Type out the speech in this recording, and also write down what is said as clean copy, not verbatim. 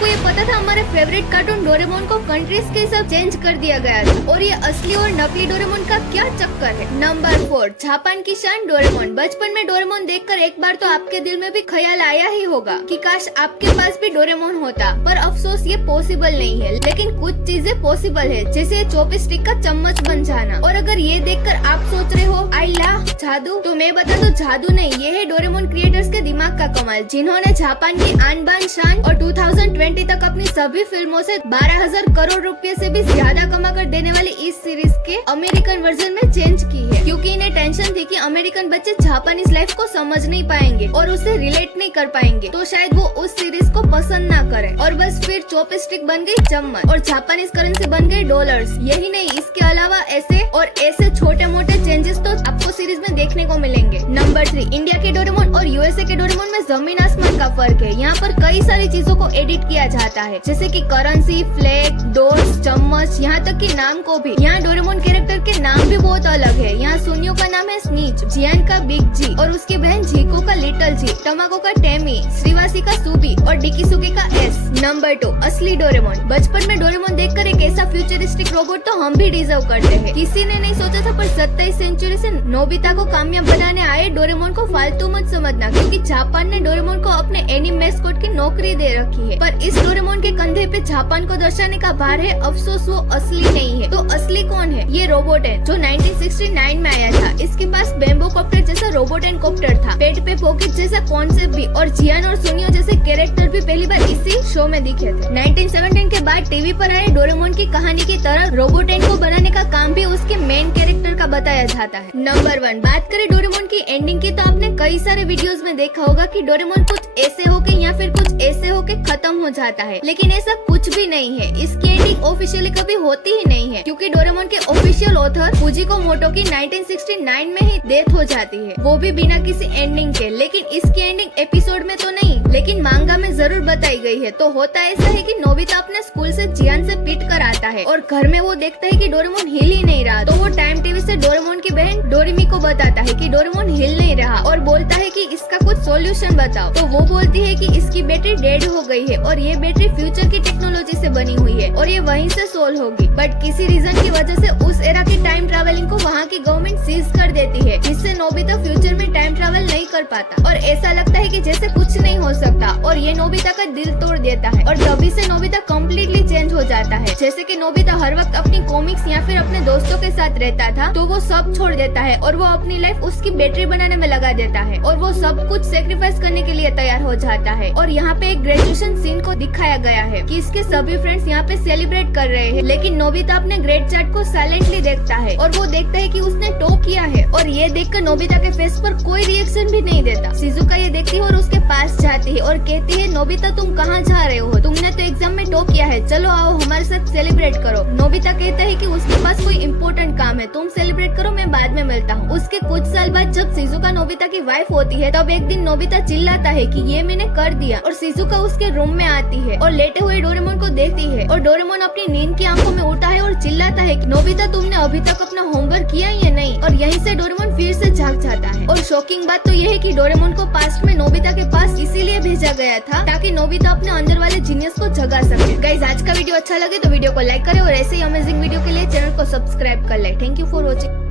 तुमको ये पता था हमारे फेवरेट कार्टून डोरेमोन को कंट्रीज के हिसाब चेंज कर दिया गया था, और ये असली और नकली डोरेमोन का क्या चक्कर है। नंबर 4, जापान की शान डोरेमोन। बचपन में डोरेमोन देखकर एक बार तो आपके दिल में भी ख्याल आया ही होगा कि काश आपके पास भी डोरेमोन होता, पर अफसोस ये पॉसिबल नहीं है। लेकिन कुछ चीजें पॉसिबल है, जैसे चॉपस्टिक का चम्मच बन जाना। और अगर ये देखकर आप सोच रहे हो आई ला जादू, तो मैं बता दो जादू नहीं, ये है डोरेमोन क्रिएटर्स के दिमाग का कमाल, जिन्होंने जापान की आन बान शान और 2020 तक अपनी सभी फिल्मों से 12,000 करोड़ रुपए से भी ज्यादा कमा कर देने वाली इस सीरीज के अमेरिकन वर्जन में चेंज की है, क्योंकि इन्हें टेंशन थी कि अमेरिकन बच्चे जापानीज लाइफ को समझ नहीं पाएंगे और उससे रिलेट नहीं कर पाएंगे, तो शायद वो उस सीरीज को पसंद ना करें। और बस फिर चॉपस्टिक बन गई चम्मच और जापानीज करेंसी बन गई डॉलर्स। यही नहीं, इसके अलावा ऐसे और ऐसे छोटे मोटे चेंजेस तो आपको सीरीज में देखने को मिलेंगे। नंबर 3, इंडिया के डोरेमोन और यूएसए के डोरेमोन में जमीन आसमान का फर्क है। यहाँ पर कई सारी चीजों को एडिट किया जाता है, जैसे कि करेंसी, फ्लैग, डोर्स, चम्मच, यहाँ तक कि नाम को भी। यहाँ डोरेमोन कैरेक्टर के नाम भी बहुत अलग है। यहाँ सुनियो का नाम है स्नीच, जियान का बिग जी और उसकी बहन झीको का लिटिल जी, टमाको का टेमी, श्रीवासी का सूबी और डिकीसुके का एस। नंबर 2, असली डोरेमोन। बचपन में डोरेमोन देखकर एक ऐसा फ्यूचरिस्टिक रोबोट तो हम भी डिजर्व करते हैं। किसी ने नहीं सोचा था, पर 27 सेंचुरी से नोबिता को कामयाब बनाने आए डोरेमोन को फालतू मत समझना, क्योंकि जापान ने डोरेमोन को अपने एनिमे मैस्कॉट की नौकरी दे रखी है। पर इस डोरेमोन के कंधे पे जापान को दर्शाने का भार है। अफसोस वो असली नहीं है। तो असली कौन है? ये रोबोट है जो 1969 में आया था। इसके पास बेम्बो कॉप्टर जैसा रोबोट एंड कॉप्टर था, पेट पे पॉकेट जैसा कॉन्सेप्ट भी, और जियान और सुनियो जैसे कैरेक्टर भी पहली बार इसी शो में दिखे थे। 1917 के बाद टीवी पर आए डोरेमोन की कहानी की तरह रोबोटेन को बनाने का काम भी उसके मेन कैरेक्टर का बताया जाता है। नंबर 1, बात करें डोरेमोन की एंडिंग की, तो आपने कई सारे वीडियोस में देखा होगा कि डोरेमोन कुछ ऐसे होके या फिर कुछ ऐसे होके खत्म हो जाता है, लेकिन ऐसा कुछ भी नहीं है। इसकी एंडिंग ऑफिशियली कभी होती ही नहीं है, क्योंकि डोरेमोन के ऑफिशियल ऑथर फुजिको मोटो की 1969 में ही डेथ हो जाती है, वो भी बिना किसी एंडिंग के। लेकिन इसकी एंडिंग एपिसोड में तो नहीं, लेकिन मांगा में जरूर बताई गई है। तो होता ऐसा है कि नोबिता अपने स्कूल से जियान से पीट कर आता है और घर में वो देखता है कि डोरेमोन हिल ही नहीं रहा, तो वो टाइम टीवी से डोरेमोन की बहन डोरेमी को बताता है कि डोरेमोन हिल नहीं रहा और बोलता है कि इसका कुछ सॉल्यूशन बताओ। तो वो बोलती है कि इसकी बैटरी डेड हो गई है और ये बैटरी फ्यूचर की टेक्नोलॉजी से बनी हुई है और ये वहीं से सोल्व होगी। बट किसी रीजन की वजह से उस एरा की टाइम ट्रैवलिंग को वहाँ की गवर्नमेंट सीज कर देती है, जिससे नोबिता फ्यूचर में टाइम ट्रैवल नहीं कर पाता और ऐसा लगता है कि जैसे कुछ नहीं हो सकता, और ये नोबिता का दिल तोड़ देता है। और तभी से नोबिता कम्प्लीटली चेंज हो जाता है। जैसे कि नोबिता हर वक्त अपनी कॉमिक्स या फिर अपने दोस्तों के साथ रहता था, तो वो सब छोड़ देता है और वो अपनी लाइफ उसकी बैटरी बनाने में लगा देता है और वो सब कुछ सेक्रीफाइस करने के लिए तैयार हो जाता है। और यहाँ पे एक ग्रेजुएशन सीन को दिखाया गया है कि इसके सभी फ्रेंड्स यहाँ पे सेलिब्रेट कर रहे हैं, लेकिन नोबिता अपने ग्रेड चार्ट को साइलेंटली देखता है और वो देखता है कि उसने टॉप किया है, और ये देखकर नोबिता के फेस पर कोई रिएक्शन भी नहीं देता। शिजुका ये देखती है और उसके पास जाती है और कहती है, नोबिता तुम कहाँ जा रहे हो? तुमने तो एग्जाम में टॉप किया है, चलो आओ हमारे साथ सेलिब्रेट करो। नोबिता कहता है कि उसके पास कोई इम्पोर्टेंट काम है, तुम सेलिब्रेट करो, मैं बाद में मिलता हूँ। उसके कुछ साल बाद जब शिजुका नोबिता की वाइफ होती है, तब एक दिन नोबिता चिल्लाता है कि ये मैंने कर दिया, और शिजुका उसके रूम में आती है और लेटे हुए डोरेमोन को देखती है, और डोरेमोन अपनी नींद की आंखों में उठा है और चिल्लाता है कि नोबिता तुमने अभी तक अपना होमवर्क किया या नहीं? और यहीं से डोरेमोन फिर से जाग जाता है। और शॉकिंग बात तो यह है कि डोरेमोन को पास्ट में नोबिता के पास इसीलिए भेजा गया था ताकि नोबिता अपने अंदर वाले जीनियस को जगा सके। गाइस, आज का वीडियो अच्छा लगे तो वीडियो को लाइक करें और ऐसे ही अमेजिंग वीडियो के लिए चैनल को सब्सक्राइब कर ले। Thank you for watching.